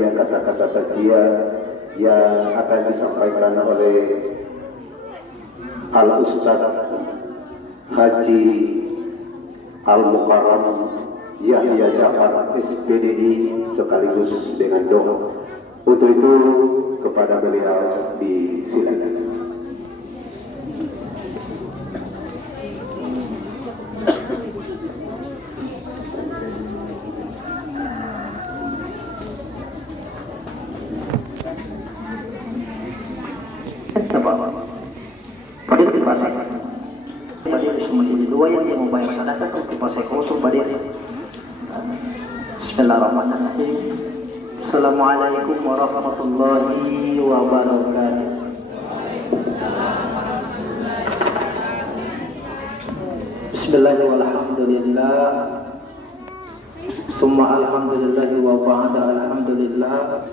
yang kata-kata kajian yang akan disampaikan oleh Al-Ustaz Haji Al-Mukarram Yahya Jafar SPDI sekaligus dengan doa. Untuk itu kepada beliau disilakan. Bismillahirrahmanirrahim. Assalamualaikum warahmatullahi wabarakatuh. Bismillahirrahmanirrahim. Summa alhamdulillahi wa ba'da alhamdulillah.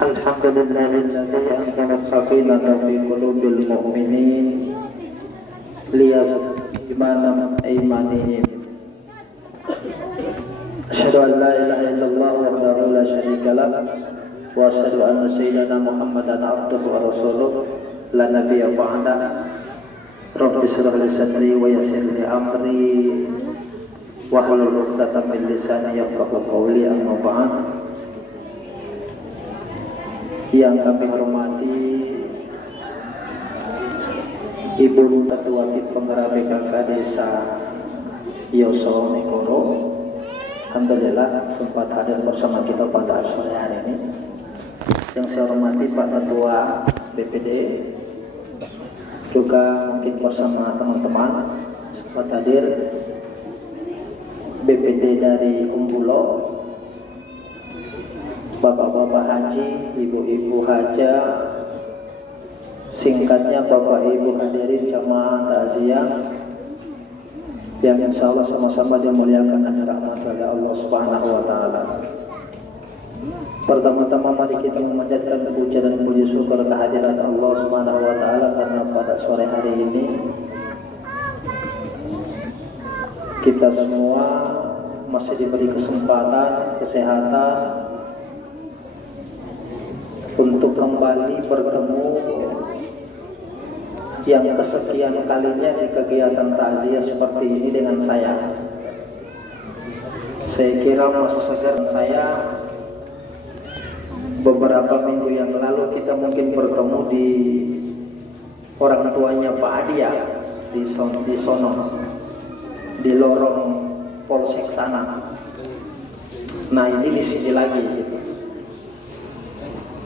Alhamdulillahilladzi anzala as-sakinata fi qulubil mu'minin liyastaqima aymanihim. Asyhadu an la ilaha illallah wahdahu la syarika lah wa asyhadu anna sayyidana Muhammadan abduhu wa rasuluh la nabiyya ba'da. Rabbi shrah li sadri wa yassir li amri wa hlul 'uqdatam min lisani yafqahu qawli, amma ba'd. Yang kami hormati Ibu Ketua Tim Penggerak PKK Desa Yoso Mekoro, alhamdulillah sempat hadir bersama kita pada sore hari ini. Yang saya hormati Pak Ketua BPD, juga mungkin bersama teman-teman sempat hadir BPD dari Umbulo, Bapak-bapak haji, ibu-ibu haja, singkatnya Bapak Ibu hadirin jamaah takziah yang insya Allah sama-sama dimuliakan dan dirahmati oleh Allah Subhanahu wa Ta'ala. Pertama-tama mari kita memanjatkan puja dan puji syukur kehadiran Allah Subhanahu wa Ta'ala karena pada sore hari ini kita semua masih diberi kesempatan, kesehatan untuk kembali bertemu yang kesekian kalinya di kegiatan takziah seperti ini dengan saya. Saya kira masih segar saya beberapa minggu yang lalu kita mungkin bertemu di orang tuanya Pak Adi ya, di sono, di lorong Polsek sana. Nah ini di sini lagi gitu.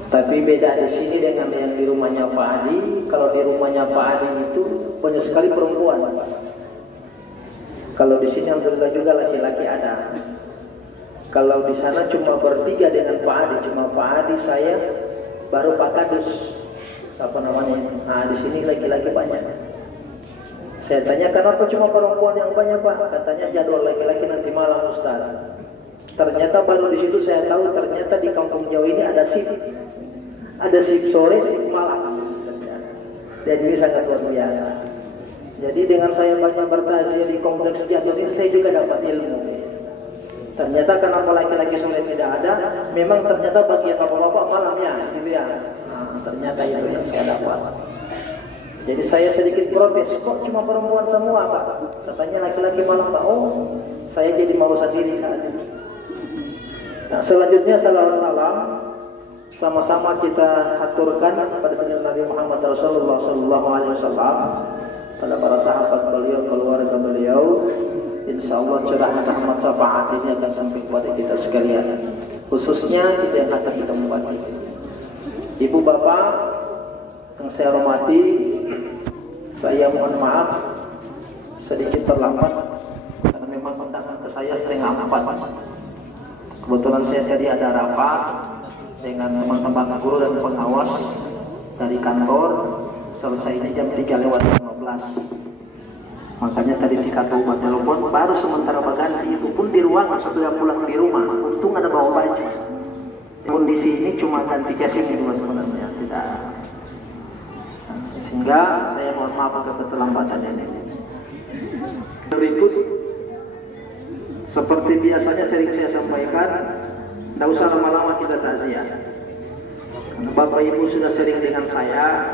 Tapi beda di sini dengan yang di rumahnya Pak Adi. Kalau di rumahnya Pak Adi itu banyak sekali perempuan. Kalau di sini alhamdulillah juga laki-laki ada. Kalau di sana cuma bertiga dengan Pak Adi, cuma Pak Adi, saya, baru Pak Kadus, siapa namanya? Nah di sini laki-laki banyak. Saya tanya kenapa cuma perempuan yang banyak Pak? Katanya jadwal laki-laki nanti malam Ustaz. Ternyata baru di situ saya tahu ternyata di kampung Jawa ini ada shift. Ada shift sore, shift malam. Dan ini sangat luar biasa. Jadi dengan saya banyak bertakziah di kompleks Jatun ini, saya juga dapat ilmu. Ternyata kenapa laki-laki sore tidak ada, memang ternyata bagian bapak-bapak malamnya, gitu ya. Nah, ternyata itu yang saya dapat. Jadi saya sedikit protes, kok cuma perempuan semua Pak? Katanya laki-laki malam Pak. Oh, saya jadi malu sendiri saat ini. Nah, selanjutnya salam sama-sama kita aturkan pada Nabi Muhammad Rasulullah SAW, pada para sahabat beliau, keluarga beliau. Insya Allah curahan rahmat syafaat ini akan sampai kepada kita sekalian, khususnya kita yang akan ditemukan ini. Ibu bapak yang saya hormati, saya mohon maaf sedikit terlambat karena memang undangan ke saya setengah 4. Kebetulan saya tadi ada rapat dengan teman-teman guru dan pengawas dari kantor, selesainya jam 3:15. Makanya tadi dikatakan buat telepon, baru sementara berganti itu pun di ruangan, sudah pulang di rumah. Untung ada bawa baju. Kondisi ini cuma ganti casing dua sebenarnya, tidak. Sehingga saya mohon maaf atas keterlambatan ini. Berikut seperti biasanya sering saya sampaikan, Tidak usah lama-lama kita takziah. Bapak Ibu sudah sering dengan saya.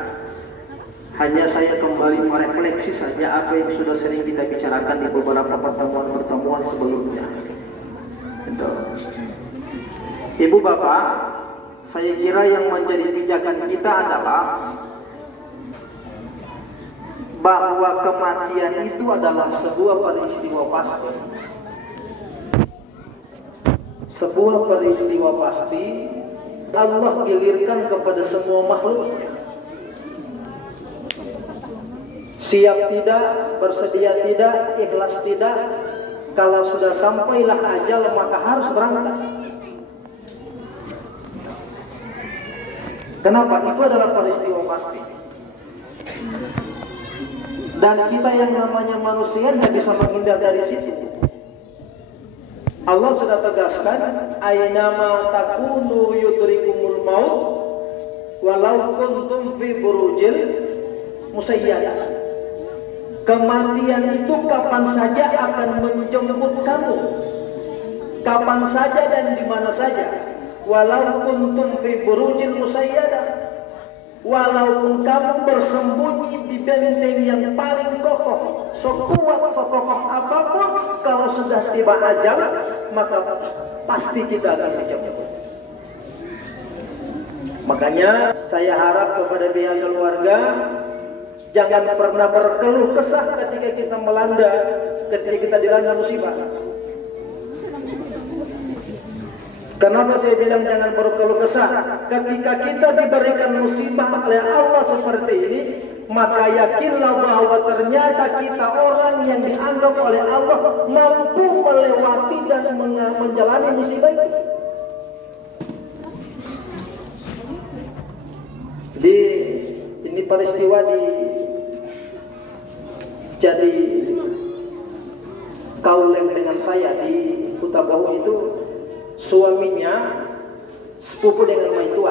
Hanya saya kembali merefleksi saja apa yang sudah sering kita bicarakan di beberapa pertemuan-pertemuan sebelumnya. Gitu. Ibu Bapak, saya kira yang menjadi pijakan kita adalah bahwa kematian itu adalah sebuah peristiwa pasti. Sebuah peristiwa pasti Allah gilirkan kepada semua makhluknya. Siap tidak, bersedia tidak, ikhlas tidak. Kalau sudah sampailah ajal maka harus berangkat. Kenapa? Itu adalah peristiwa pasti. Dan kita yang namanya manusia tidak bisa menghindar dari situ. Allah sudah tegaskan, aynama takunu yudrikumul maut walau kuntum fi burujil musayyadah. Kematian itu kapan saja akan menjemput kamu, kapan saja dan di mana saja. Walau kuntum fi burujil musayyadah, walaupun kamu bersembunyi di benteng yang paling kokoh, sekuat sekokoh apapun, kalau sudah tiba ajal, maka pasti kita akan dijemput. Makanya saya harap kepada pihak keluarga, jangan pernah berkeluh kesah ketika kita ketika kita dilanda musibah. Kenapa saya bilang jangan berkeluh kesah? Ketika kita diberikan musibah oleh Allah seperti ini, maka yakinlah bahwa ternyata kita orang yang dianggap oleh Allah mampu melewati dan menjalani musibah itu. Ini peristiwa jadi kauleng dengan saya di Kutabahu itu. Suaminya sepupu dengan maitua.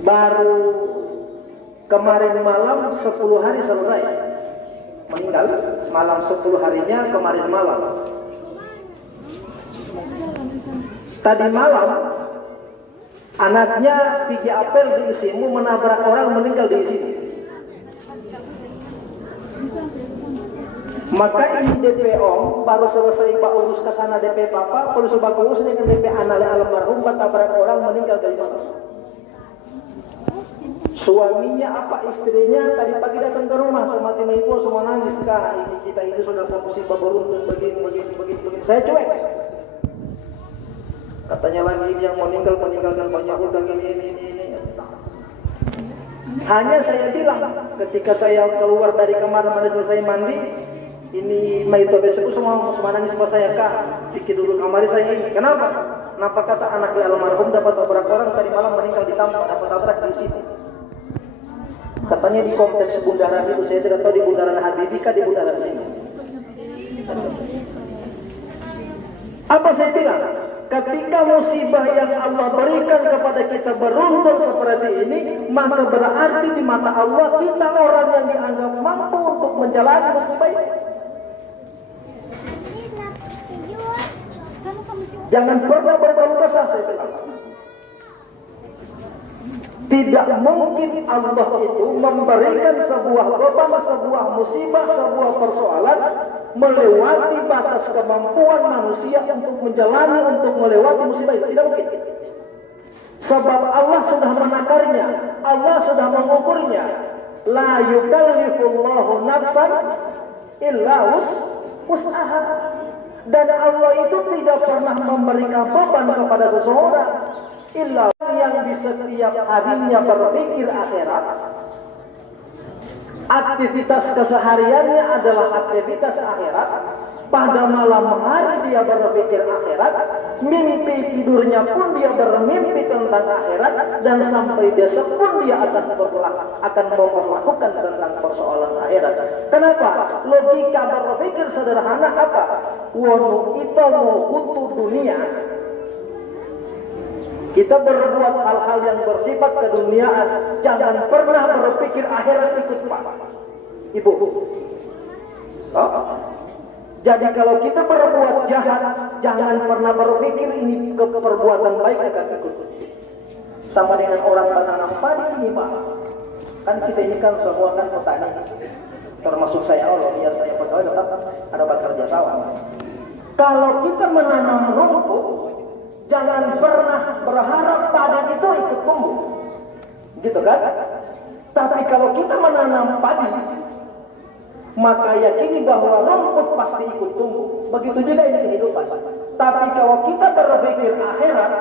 Baru kemarin malam 10 hari selesai meninggal. Malam 10 harinya kemarin malam. Tadi malam anaknya pergi apel di isimu menabrak orang meninggal di sini. Maka ini DP Om baru selesai Pak urus ke sana DP Papa, perlu sebab urus dengan DP anak almarhum tabrak orang meninggal dari mana? Suaminya apa istrinya tadi pagi datang ke rumah sama tim ibu semua nangis, kak ini kita ini sudah musibah beruntun begini. Saya cuek. Katanya lagi yang meninggalkan banyak hutang ini. Hanya saya bilang ketika saya keluar dari kamar selesai mandi. Ini maitu besok semua nangis sama saya, kak pikir dulu kamar saya ini. Kenapa kata anak almarhum dapat tabrak orang tadi malam meninggal di taman, dapat tabrak di sini. Katanya di kompleks bundaran itu, saya tidak tahu di bundaran Habibie kah di bundaran sini. Apa saya bilang? Ketika musibah yang Allah berikan kepada kita beruntun seperti ini, maka berarti di mata Allah kita orang yang dianggap mampu untuk menjalani musibah ini. Jangan pernah berkeluh kesah, saya bilang. Tidak mungkin Allah itu memberikan sebuah beban, sebuah musibah, sebuah persoalan melewati batas kemampuan manusia untuk menjalani, untuk melewati musibah itu. Tidak mungkin. Sebab Allah sudah menakarnya, Allah sudah mengukurnya. La yukallifullahu nafsan illa wus'aha. Dan Allah itu tidak pernah memberikan beban kepada seseorang illa yang di setiap harinya berpikir akhirat. Aktivitas kesehariannya adalah aktivitas akhirat. Pada malam hari dia berpikir akhirat, mimpi tidurnya pun dia bermimpi tentang akhirat, dan sampai besok pun dia akan memperlakukan tentang persoalan akhirat. Kenapa? Logika berpikir sederhana apa? Wonu itu mau kutu dunia. Kita berbuat hal-hal yang bersifat keduniaan, jangan pernah berpikir akhirat ikut Pak. Ibu. Oh. Jadi kalau kita berbuat jahat, jangan pernah berpikir ini perbuatan baik akan ikut. Sama dengan orang menanam padi ini Pak. Kan kita ini kan semua kan petani. Termasuk saya Allah, biar saya pegawai tetap ada bekerja sawah. Kalau kita menanam rumput, jangan pernah berharap padi itu ikut tumbuh. Gitu kan? Tapi kalau kita menanam padi, maka yakini bahwa rumput pasti ikut tumbuh. Begitu juga ini kehidupan. Tapi kalau kita berpikir akhirat,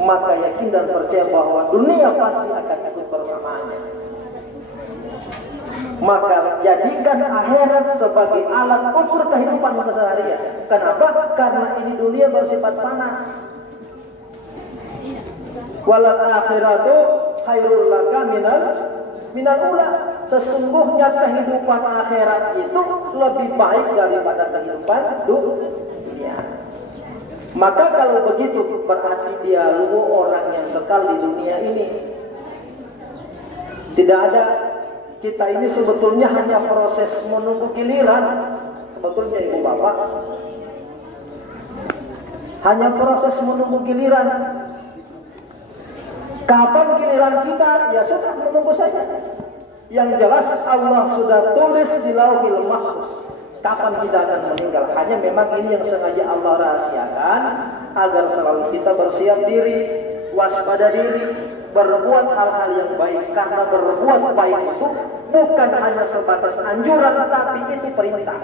maka yakin dan percaya bahwa dunia pasti akan ikut bersamanya. Maka jadikan akhirat sebagai alat ukur kehidupan keseharian. Kenapa? Karena ini dunia bersifat fana. Walal akhiratu khairul laka minal ula. Sesungguhnya kehidupan akhirat itu lebih baik daripada kehidupan dunia. Maka kalau begitu berarti dia lugu orang yang kekal di dunia ini. Tidak ada. Kita ini sebetulnya hanya proses menunggu giliran. Sebetulnya ibu bapak, hanya proses menunggu giliran. Kapan giliran kita? Ya sudah, menunggu saja. Yang jelas Allah sudah tulis di Lauhil Mahfuz kapan kita akan meninggal. Hanya memang ini yang sengaja Allah rahasiakan agar selalu kita bersiap diri, waspada diri, berbuat hal-hal yang baik. Karena berbuat baik itu bukan hanya sebatas anjuran, tapi itu perintah.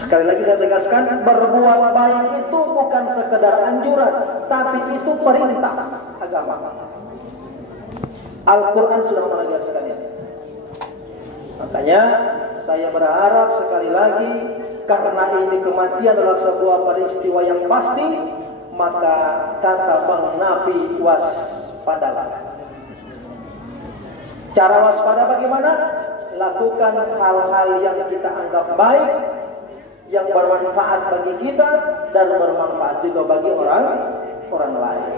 Sekali lagi saya tegaskan, berbuat baik itu bukan sekedar anjuran, tapi itu perintah agama. Al-Quran sudah menegaskannya. Makanya saya berharap sekali lagi, karena ini kematian adalah sebuah peristiwa yang pasti, maka kata Bang Nabi, waspadalah. Cara waspada bagaimana? Lakukan hal-hal yang kita anggap baik, yang bermanfaat bagi kita dan bermanfaat juga bagi orang lain.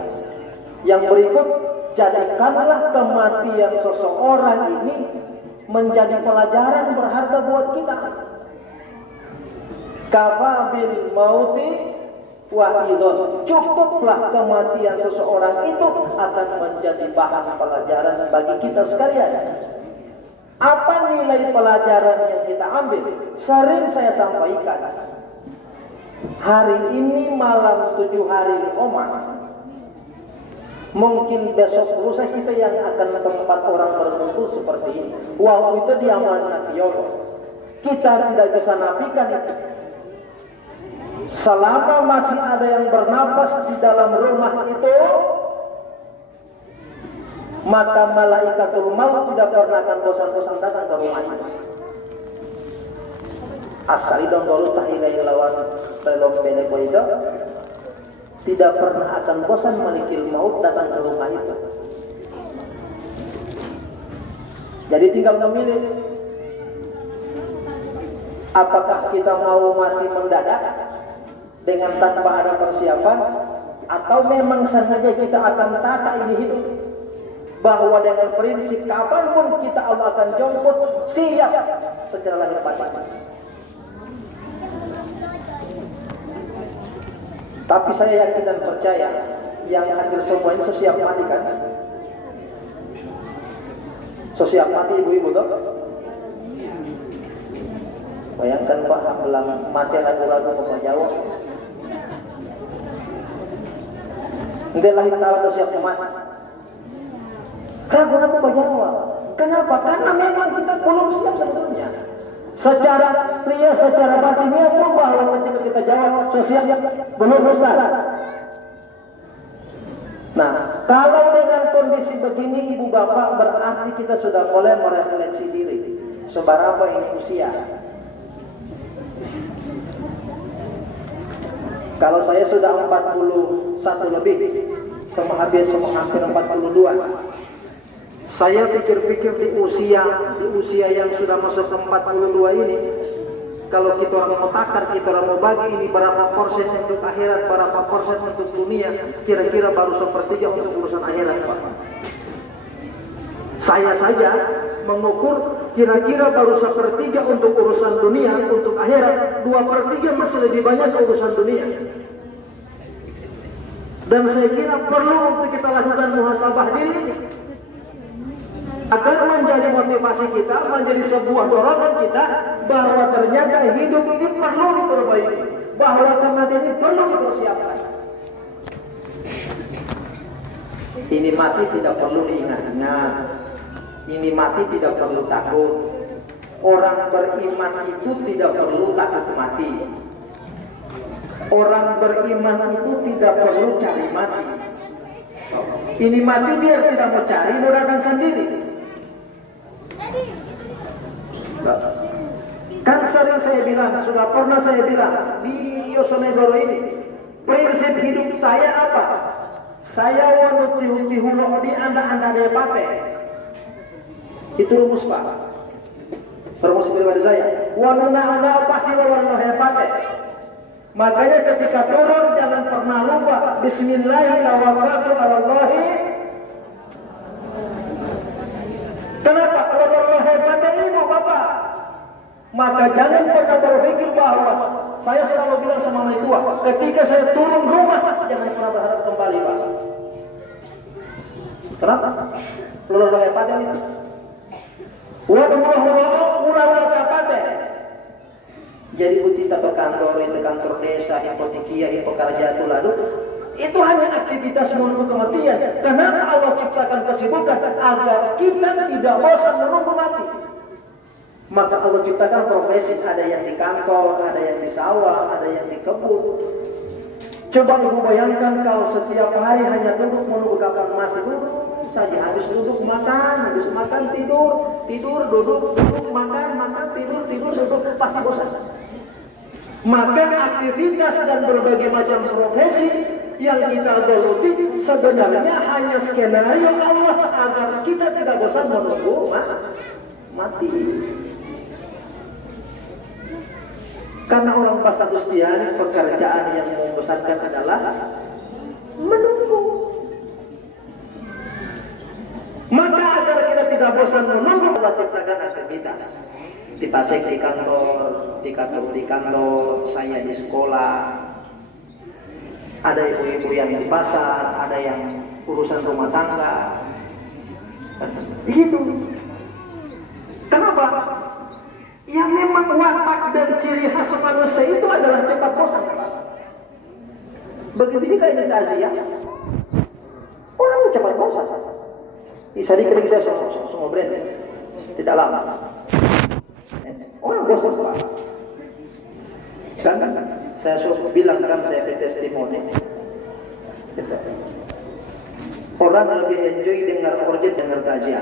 Yang berikut, jadikanlah kematian seseorang ini menjadi pelajaran berharga buat kita. Kafa bil mauti wa'idun. Cukuplah kematian seseorang itu akan menjadi bahan pelajaran bagi kita sekalian. Apa nilai pelajaran yang kita ambil? Sering saya sampaikan, hari ini malam 7 hari di Oman, mungkin besok lusa kita yang akan tempat orang berkumpul seperti ini. Wow, itu diamal Nabi Allah. Kita tidak bisa nafikan itu. Selama masih ada yang bernapas di dalam rumah itu, maka malaikatul maut tidak pernah akan bosan-bosan datang ke rumah itu. Asal dong dulu tak ilai lawan belum benepo itu, tidak pernah akan bosan malikil maut datang ke rumah itu. Jadi tinggal memilih, apakah kita mau mati mendadak dengan tanpa ada persiapan, atau memang sengaja kita akan tata ini hidup, bahwa dengan prinsip kapanpun kita Allah akan jemput, siap secara lahir batin. Tapi saya yakin dan percaya, yang hadir semua ini siap mati kan? Siap mati ibu-ibu toh? Bayangkan Pak, belang mati ragu-ragu ke Jawa. Entahlah kita siap mati. Ragu-ragu ke Jawa. Kenapa? Karena memang kita belum siap sebetulnya. Secara pria, secara batinnya pun bahwa ketika kita jawab sosialnya belum besar. Nah, kalau dengan kondisi begini ibu bapak, berarti kita sudah mulai merefleksi diri. Seberapa ini usia? Kalau saya sudah 41 lebih, hampir 42. Saya pikir-pikir di usia yang sudah masuk ke 42 ini, kalau kita mau takar, kita mau bagi ini berapa persen untuk akhirat, berapa persen untuk dunia, kira-kira baru 1/3 untuk urusan akhirat Pak. Saya saja mengukur kira-kira baru 1/3 untuk urusan dunia, untuk akhirat, 2/3 masih lebih banyak urusan dunia. Dan saya kira perlu untuk kita lakukan muhasabah diri agar menjadi motivasi kita, menjadi sebuah dorongan kita bahwa ternyata hidup ini perlu diperbaiki, bahwa kematian ini perlu dipersiapkan. Ini mati tidak perlu diingat-ingat. Ini mati tidak perlu takut. Orang beriman itu tidak perlu takut mati. Orang beriman itu tidak perlu cari mati. Ini mati biar tidak mau cari, mau datang sendiri. Kan sering saya bilang, sudah pernah saya bilang di Yosunegoro ini, prinsip hidup saya apa? Saya wanu tihu-tihuno di anda-anda depate. Itu rumus Pak. Rumus pribadi saya. Wanu na pasti wanu hepate. Makanya ketika turun jangan pernah lupa Bismillahirrahmanirrahim. Kenapa? Wanu hepate ibu Bapak. Maka jangan pernah berpikir bahwa saya selalu bilang sama orang tua, ketika saya turun rumah jangan pernah berharap kembali Pak. Kenapa? Lolo hebat ini. Ulah kapate. Jadi buti ke kantor, itu kantor desa, hipotekia, hipokarja itu lalu. Itu hanya aktivitas menunggu kematian. Kenapa Allah ciptakan kesibukan agar kita tidak bosan menunggu mati? Maka Allah ciptakan profesi, ada yang di kantor, ada yang di sawah, ada yang di kebun. Coba ibu bayangkan kalau setiap hari hanya duduk menunggu kapan mati, duduk saja, habis duduk makan, tidur, duduk, makan, tidur, duduk, pasti bosan. Maka aktivitas dan berbagai macam profesi yang kita geluti sebenarnya hanya skenario Allah agar kita tidak bosan menunggu mati. Karena orang pas status dia pekerjaan yang membosankan adalah menunggu. Maka agar kita tidak bosan menunggu, Allah ciptakan aktivitas. Di pasek di kantor, saya di sekolah. Ada ibu-ibu yang di pasar, ada yang urusan rumah tangga. Begitu. Kenapa? Yang memang watak dan ciri khas manusia itu adalah cepat bosan. Begitu juga ini takziah. Orang cepat bosan. Bisa dikering saya semua brand. Tidak lama. Orang bosan Pak. Kan saya suruh bilang kan saya testimoni. Orang lebih enjoy dengar orjet dengar takziah.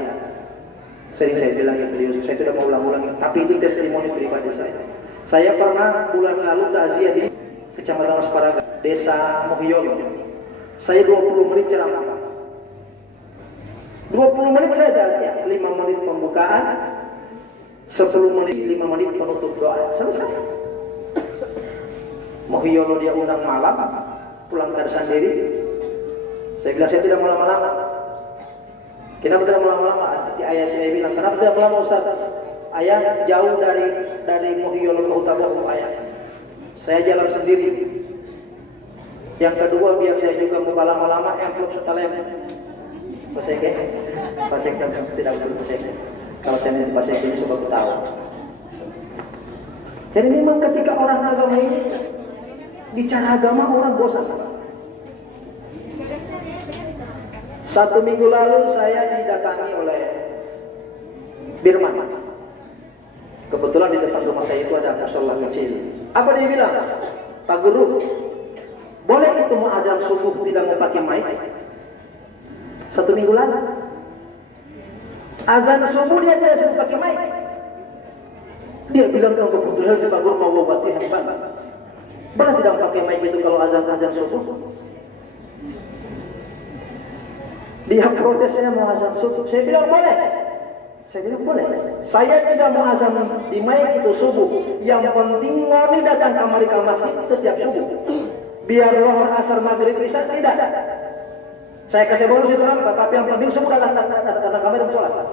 Sering saya bilang ya beliau, saya tidak mau ulang-ulang, tapi itu testimoni pribadi saya. Saya pernah bulan lalu takziah di Kecamatan Asparaga, Desa Mohiono. Saya 20 menit ceramah. 20 menit saya takziah, 5 menit pembukaan, 10 menit, 5 menit penutup doa. Selesai. Mohiono dia undang malam, pulang ke sendiri. Saya bilang saya tidak mau lama-lama. Kenapa tidak lama-lama? Ayah bilang, kenapa tidak lama Ustaz? Ayah jauh dari Mohiono ke Utabo ayah. Saya jalan sendiri. Yang kedua biar saya juga mau lama-lama amplop setelem. Pasek tidak betul pasek. Kalau saya nanti pasek ini sebab tahu. Jadi memang ketika orang agama ini bicara agama orang bosan. 1 minggu lalu saya didatangi oleh Birman. Kebetulan di depan rumah saya itu ada musola kecil. Apa dia bilang? Pak Guru, boleh itu mau azan subuh tidak mau pakai mic? 1 minggu lalu. Azan subuh dia tidak suruh pakai mic. Dia bilang kalau kebetulan Pak Guru mau obati hebat. Boleh tidak pakai mic itu kalau azan subuh? Dia protes saya mau azan subuh. Saya bilang boleh. Saya bilang boleh. Saya tidak mau azan di mic itu subuh. Yang penting ngoni datang kamari masjid setiap subuh. Biar lohor asar maghrib isya tidak. Saya kasih bonus itu apa? Tapi yang penting subuh datang kamari sholat.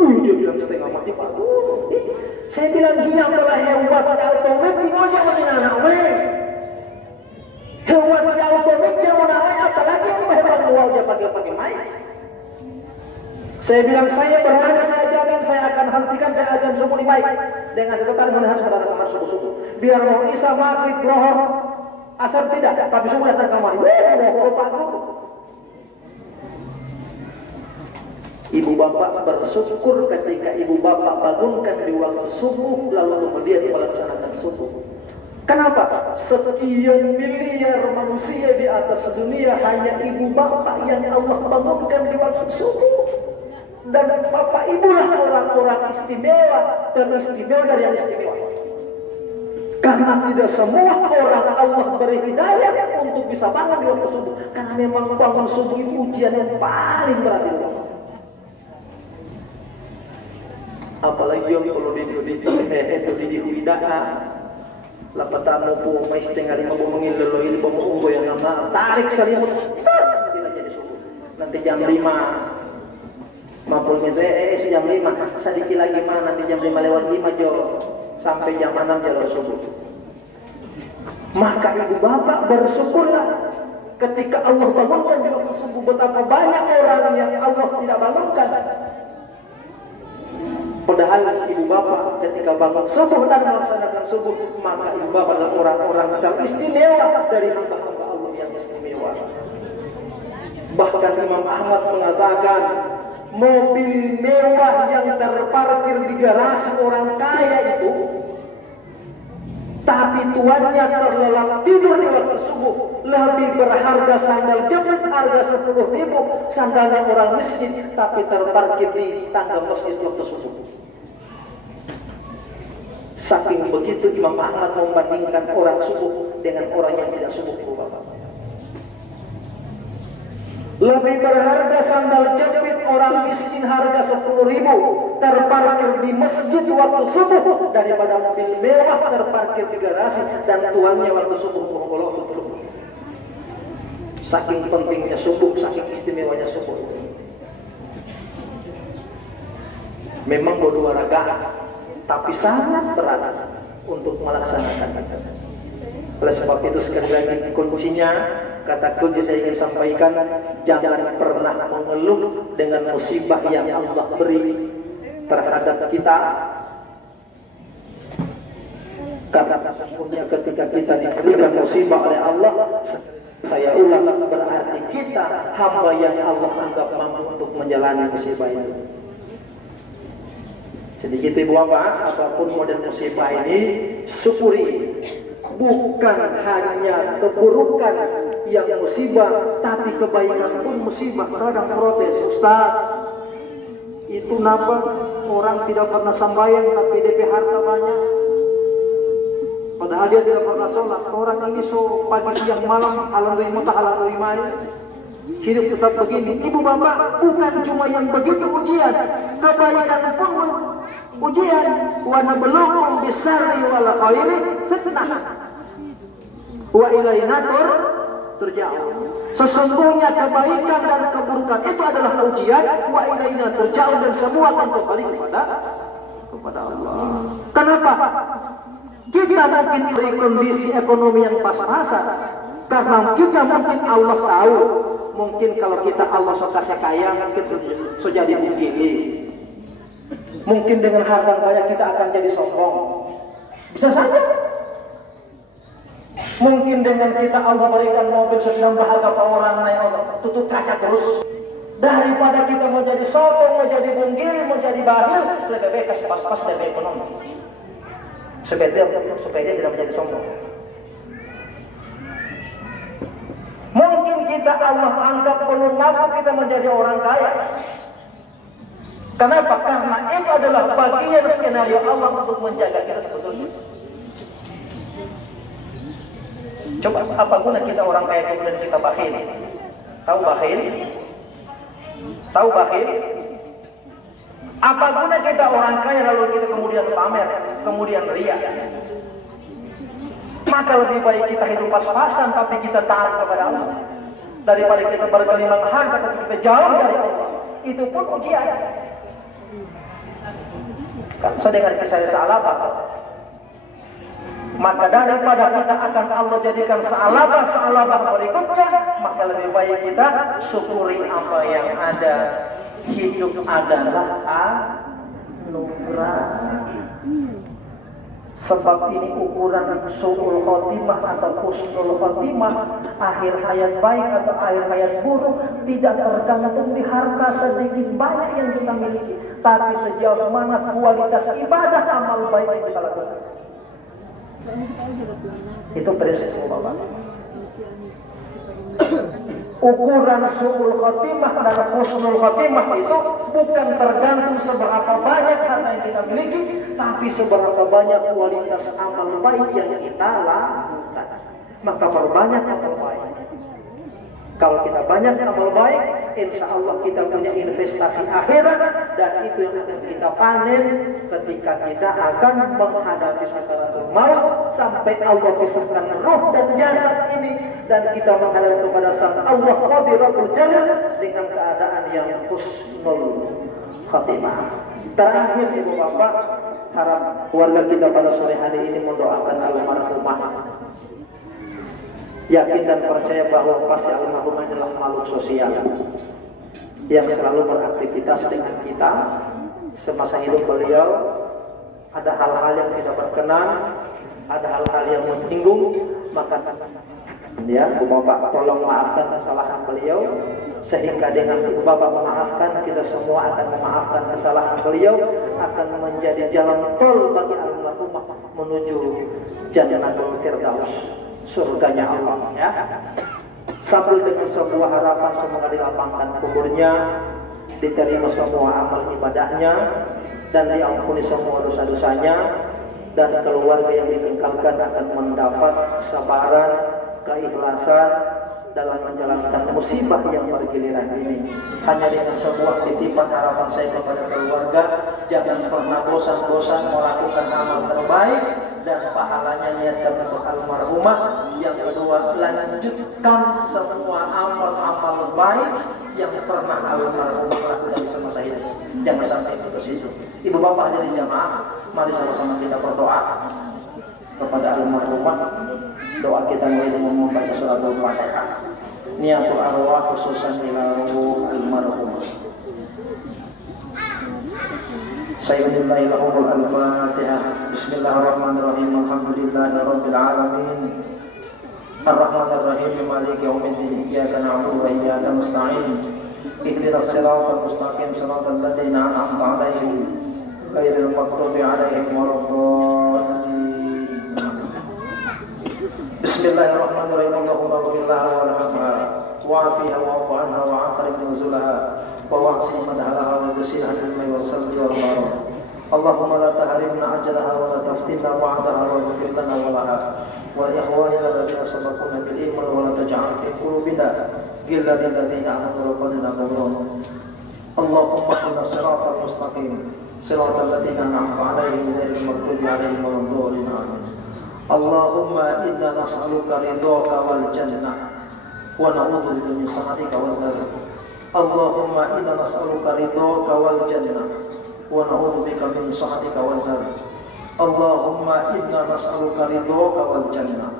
Dia bilang setengah mati Pak Guru. Saya bilang dia adalah hebat automatik tinggalnya anak weh. Hebat automatik dia mau nawai apalagi yang hebat mau dia pakai main. Saya bilang saya berani saya jamin saya akan hentikan saya azan subuh di baik dengan catatan mana harus datang kamar subuh. Biar mau Isya maghrib lohor asar tidak tapi subuh datang kamar. Pak Guru. Ibu bapak bersyukur ketika ibu bapak bangunkan di waktu subuh lalu kemudian melaksanakan subuh. Kenapa? Sekian miliar manusia di atas dunia hanya ibu bapak yang Allah bangunkan di waktu subuh. Dan bapak ibulah orang-orang istimewa, teristimewa dari yang istimewa. Karena tidak semua orang Allah beri hidayah untuk bisa bangun di waktu subuh. Karena memang bangun subuh itu ujian yang paling berat itu. Apalagi yang perlu dihuidaa lapatamu po may setengah 5 mangilolo ilbo mo ugo yang nama tarik selimut nanti jadi subuh nanti jam 5 mampul itu jam 5 sedikit lagi mah nanti jam 5 lewat 5 jo sampai jam 6 jalur subuh. Maka ibu bapak bersyukurlah ketika Allah bangunkan di waktu subuh. Betapa banyak orang yang Allah tidak bangunkan. Padahal ibu bapak ketika bangun subuh dan melaksanakan subuh, maka ibu bapak adalah orang-orang teristimewa dari hamba-hamba Allah yang istimewa. Bahkan Imam Ahmad mengatakan mobil mewah yang terparkir di garasi orang kaya itu, tapi tuannya terlelap tidur di waktu subuh, lebih berharga sandal jepit harga 10.000 sandalnya orang miskin, tapi terparkir di tangga masjid waktu subuh. Saking begitu Imam Ahmad membandingkan orang subuh dengan orang yang tidak subuh. Lebih berharga sandal jepit orang miskin harga 10.000 terparkir di masjid waktu subuh daripada mobil mewah terparkir di garasi dan tuannya waktu subuh. Saking pentingnya subuh, saking istimewanya subuh. Memang berolahraga, tapi sangat berat untuk melaksanakan. Oleh sebab itu sekali lagi kuncinya, kata kunci saya ingin sampaikan, jangan pernah mengeluh dengan musibah yang Allah beri terhadap kita. Karena sesungguhnya ketika kita diberikan musibah oleh Allah, saya ulang, berarti kita hamba yang Allah anggap mampu untuk menjalani musibah itu. Jadi gitu ibu bapak, apapun model musibah ini, syukuri. Bukan hanya keburukan yang musibah, tapi kebaikan pun musibah. Kadang protes, Ustaz, itu kenapa orang tidak pernah sembahyang tapi DP harta banyak, padahal dia tidak pernah sholat. Orang ini so pagi siang malam halang hidup tetap begini. Ibu bapak, bukan cuma yang begitu ujian, kebaikan pun ujian. Wa nabluukum bisyarri wal khairi fitnah wa ilaina turja'un. Sesungguhnya kebaikan dan keburukan itu adalah ujian. Wa ilaina turja'un, dan semua akan kembali kepada Allah. Kenapa? Kita mungkin dari kondisi ekonomi yang pas-pasan, karena kita mungkin Allah tahu, mungkin kalau kita Allah so kasih kaya, kita so jadi begini. Mungkin dengan harta kaya kita akan jadi sombong. Bisa saja. Mungkin dengan kita Allah berikan mobil sedang bahagia ke orang lain, tutup kaca terus. Daripada kita mau jadi sombong, mau jadi bunggil, mau jadi bakhil, lebih baik kasih pas-pas dari ekonomi. Supaya dia tidak menjadi sombong. Mungkin kita Allah anggap belum mampu kita menjadi orang kaya. Kenapa? Karena itu adalah bagian skenario Allah untuk menjaga kita sebetulnya. Coba apa guna kita orang kaya kemudian kita bakhil? Tahu bakhil? Tahu bakhil? Apa guna kita orang kaya lalu kita kemudian pamer, kemudian ria? Maka lebih baik kita hidup pas-pasan tapi kita taat kepada Allah, daripada kita berkelimpahan tapi kita jauh dari Allah. Itu pun ujian. Kan sedengar kisah Sa'labah. Maka daripada kita akan Allah jadikan Sa'labah berikutnya, maka lebih baik kita syukuri apa yang ada. Hidup adalah anugerah. Sebab ini ukuran su'ul khotimah atau husnul khotimah, akhir hayat baik atau akhir hayat buruk, tidak tergantung di harta sedikit banyak yang kita miliki, tapi sejauh mana kualitas ibadah amal baik yang kita lakukan. Itu prinsip Bapak. Ukuran su'ul khotimah dan husnul khotimah itu bukan tergantung seberapa banyak harta yang kita miliki, tapi seberapa banyak kualitas amal baik yang kita lakukan. Maka perbanyak amal baik. Kalau kita banyak amal baik, insya Allah kita punya investasi akhirat, dan itu yang akan kita panen ketika kita akan menghadapi sakaratul maut, sampai Allah pisahkan ruh dan jasad ini, dan kita menghadap kepada Sang Allah Qadirul Jalil dengan keadaan yang husnul khatimah. Terakhir Ibu Bapak, harap warga kita pada sore hari ini mendoakan almarhumah. Yakin dan percaya bahwa pasti almarhumah adalah makhluk sosial yang selalu beraktivitas dengan kita. Semasa hidup beliau ada hal-hal yang tidak berkenan, ada hal-hal yang menyinggung, maka ya Ibu Bapak tolong maafkan kesalahan beliau, sehingga dengan Ibu Bapak memaafkan, kita semua akan memaafkan kesalahan beliau, akan menjadi jalan tol bagi almarhumah menuju Jannatul Firdaus, surganya Allah, ya. Sambil dengan sebuah harapan semoga dilapangkan kuburnya, diterima semua amal ibadahnya, dan diampuni semua dosa-dosanya, dan keluarga yang ditinggalkan akan mendapat kesabaran, keikhlasan dalam menjalankan musibah yang bergiliran ini. Hanya dengan sebuah titipan harapan saya kepada keluarga, jangan pernah bosan-bosan melakukan amal terbaik, dan pahalanya niatkan untuk almarhumah. Yang kedua, lanjutkan semua amal-amal baik yang pernah almarhumah lakukan semasa hidup. Jangan sampai putus itu. Ibu Bapak hadirin jamaah, mari sama-sama kita berdoa kepada almarhumah. Doa kita mulai dengan membaca surat Al-Fatihah. Niatul arwah khususan ila ruh almarhumah. Sayyidillahirrahmanirrahim al-Fatihah. Bismillahirrahmanirrahim. Alhamdulillahi rabbil alamin. Ar-Rahmanir-Rahim. Maliki yaumiddin. Iyyaka na'budu wa iyyaka nasta'in. Ihdinas siratal mustaqim. Siratal ladzina an'amta 'alaihim ghairil maghdubi 'alaihim waladdallin. Bismillahirrahmanirrahim. Allahumma qbillah warhamha wa'afiha wa'fu anha wa'akrim nuzulaha wa wa'si madhalaha wa ghsilha bil-ma'i was-salji wal-barad. Allahumma la tahrimna ajraha wa la taftinna ba'daha wa ighfir lana wa laha wa li ikhwanina alladhina sabaquna bil iman wa la taj'al fi qulubina ghillan lil ladzina amanu rabbana ghafurun. Allahumma ihdina siratal mustaqim siratal ladzina an'amta 'alaihim ghairil maghdubi 'alaihim waladdallin. Amin. Allahumma inna nas'aluka ridhaka wal jannah wa na'udzubika min sakhatika wan nar. Allahumma inna nas'aluka ridhaka wal jannah wa na'udzubika min sakhatika wan nar. Allahumma inna nas'aluka ridhaka wal jannah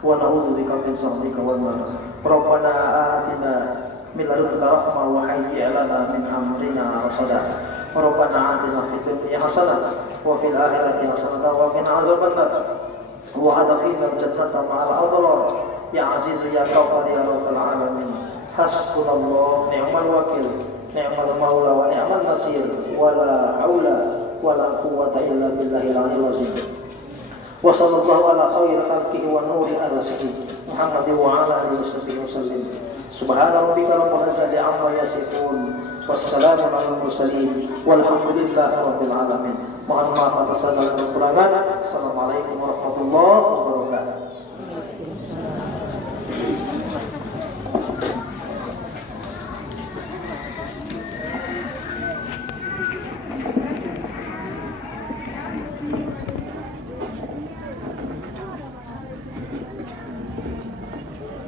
wa na'udzubika min sakhatika wan nar. Rabbana atina min ladunka rahmah wa hayyi' lana min amrina rasada. Rabbana atina fid dunya hasanah wa fil akhirati hasanah wa qina azabannar. وأدخلنا الجنة مع الأبرار يا عزيز يا غفار يا رب العالمين. حسبنا الله نعم الوكيل نعم المولى ونعم النصير ولا حول ولا قوة إلا بالله العلي العظيم. وصلى الله على خير خلقه ونور أرسله محمد وعلى آله وصحبه وسلم. سبحان ربك رب العزة عما يصفون والسلام على المرسلين والحمد لله رب العالمين. Mohon maaf atas segala kekurangan. Assalamualaikum warahmatullahi wabarakatuh.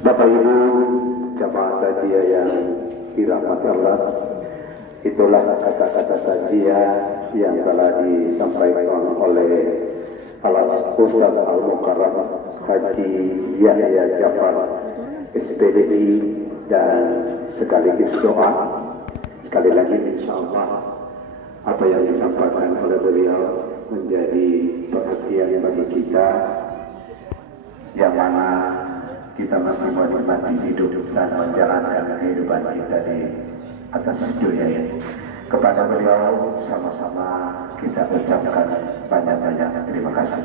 Bapak Ibu jamaah tajiyah yang dirahmati Allah, itulah kata-kata tajiyah yang telah disampaikan oleh Al-Ustaz Al-Mukarram Haji Yahya Jafar SPDI dan sekaligus doa. Sekali lagi insyaallah apa yang disampaikan oleh beliau menjadi perhatian bagi kita yang mana kita masih menikmati hidup dan menjalankan kehidupan kita di atas dunia ini. Kepada beliau sama-sama kita ucapkan banyak-banyak terima kasih.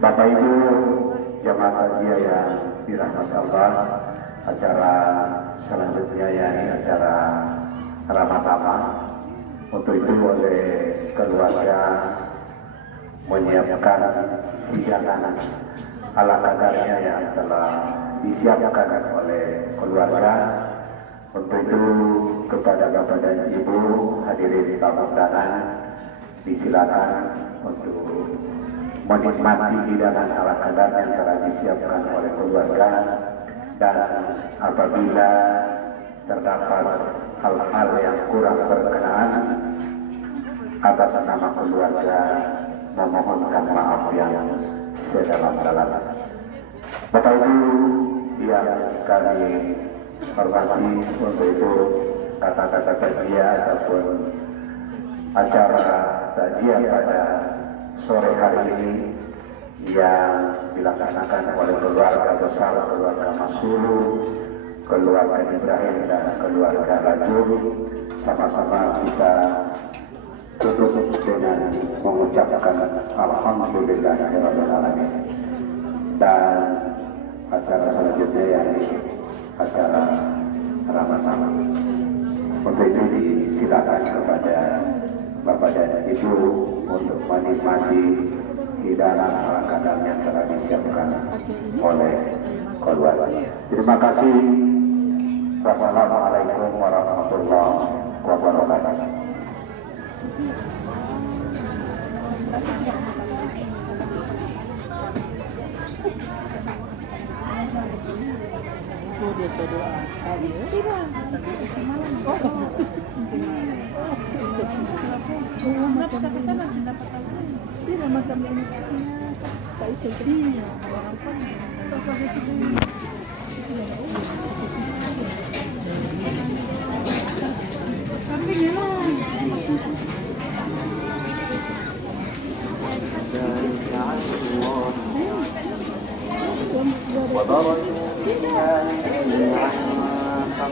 Bapak Ibu jamaah takziah yang dirahmati Allah, acara selanjutnya yakni acara Ramadhan. Untuk itu oleh keluarga menyiapkan hidangan ala kadarnya yang telah disiapkan oleh keluarga. Untuk itu kepada Bapak dan Ibu hadirin tamu undangan disilakan untuk menikmati hidangan ala kadar yang telah disiapkan oleh keluarga, dan apabila terdapat hal-hal yang kurang berkenaan atas nama keluarga memohonkan maaf yang sedalam-dalamnya. Bapak Ibu yang kami hormati, untuk itu kata-kata takziah ataupun acara takziah pada sore hari ini yang dilaksanakan oleh keluarga besar, keluarga Masulu, keluarga Ibrahim dan keluarga Rajul, sama-sama kita tutup dengan mengucapkan alhamdulillahirabbil alamin. Dan acara selanjutnya yakni acara Ramadan. Untuk itu disilakan kepada Bapak dan Ibu untuk menikmati hidangan ala kadar yang telah disiapkan oleh keluarga. Terima kasih. Wassalamualaikum warahmatullahi wabarakatuh. Biasa doa. Tidak. Tidak macam ini. Tak isu dia. Kambing